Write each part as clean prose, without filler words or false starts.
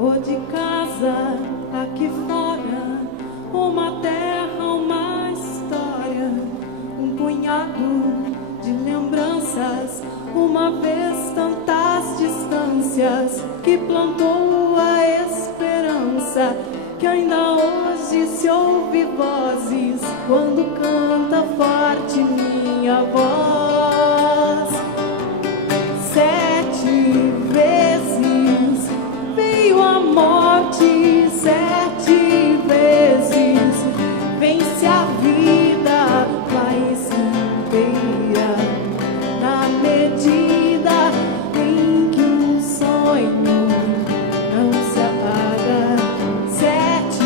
ou de casa aqui fora, uma terra, uma história, um punhado de lembranças, uma vez tantas distâncias, que plantou a esperança, que ainda hoje se ouve vozes quando canta forte minha voz. 7 vezes veio a morte, 7 vezes vence a vida mais inteira, na medida em que um sonho não se apaga. 7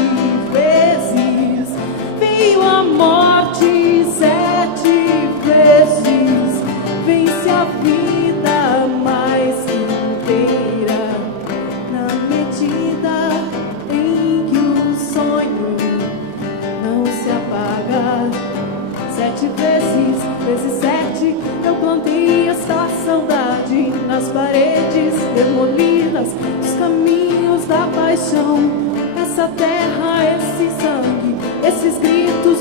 vezes veio a morte, 7 vezes vence a vida mais inteira, na medida em que o sonho não se apaga. 7 vezes 7 eu plantei esta saudade nas paredes demolidas dos caminhos da paixão. Essa terra, esse sangue, esses gritos